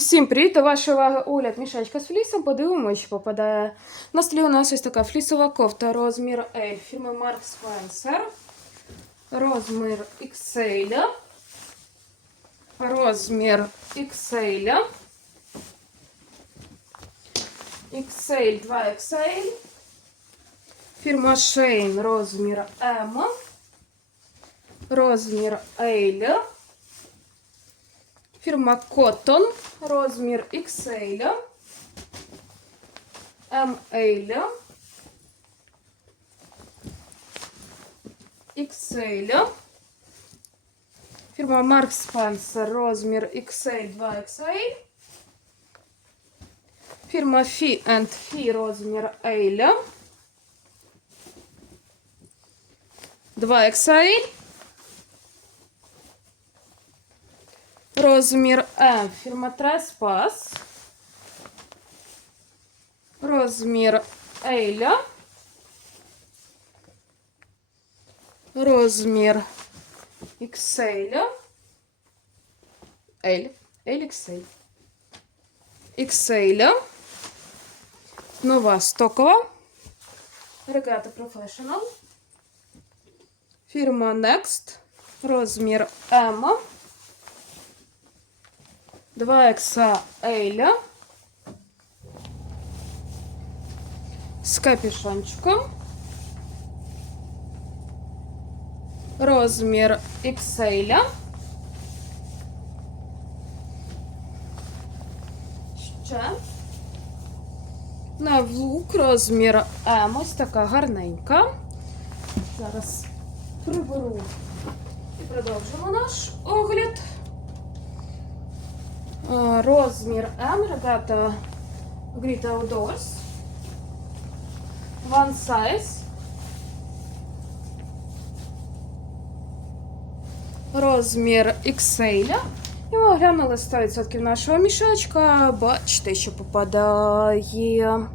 Усім привіт! До вашої уваги огляд мішечка з флісом. Подивимося, що попадає. На столі у нас ось така флісова кофта розмір L фірми Mark Spencer. Розмір XL. Розмір XL. XL 2XL. Фірма Shane розмір M. Розмір L. Фірма Cotton, розмір XL, ML, XL. Фірма Mark Spencer, розмір XL 2XL. Фірма Fee and Fee, розмір L. 2XL. Розмір М. Фірма Треспас. Розмір Ейля. Розмір XL. L. L XL. XL. Нова стокова. Регата Professional. Фірма Next. Розмір М. 2 XL з капюшончиком. Розмір XL. Ще. На лук розмір М. Ось така гарненька. Зараз приберу і продовжимо наш огляд. Е, Розмір М, ребята, Grit Outdoors. One size. Розмір XL. І ми оглянули 100% нашого мішечка. Бачите, що попадає.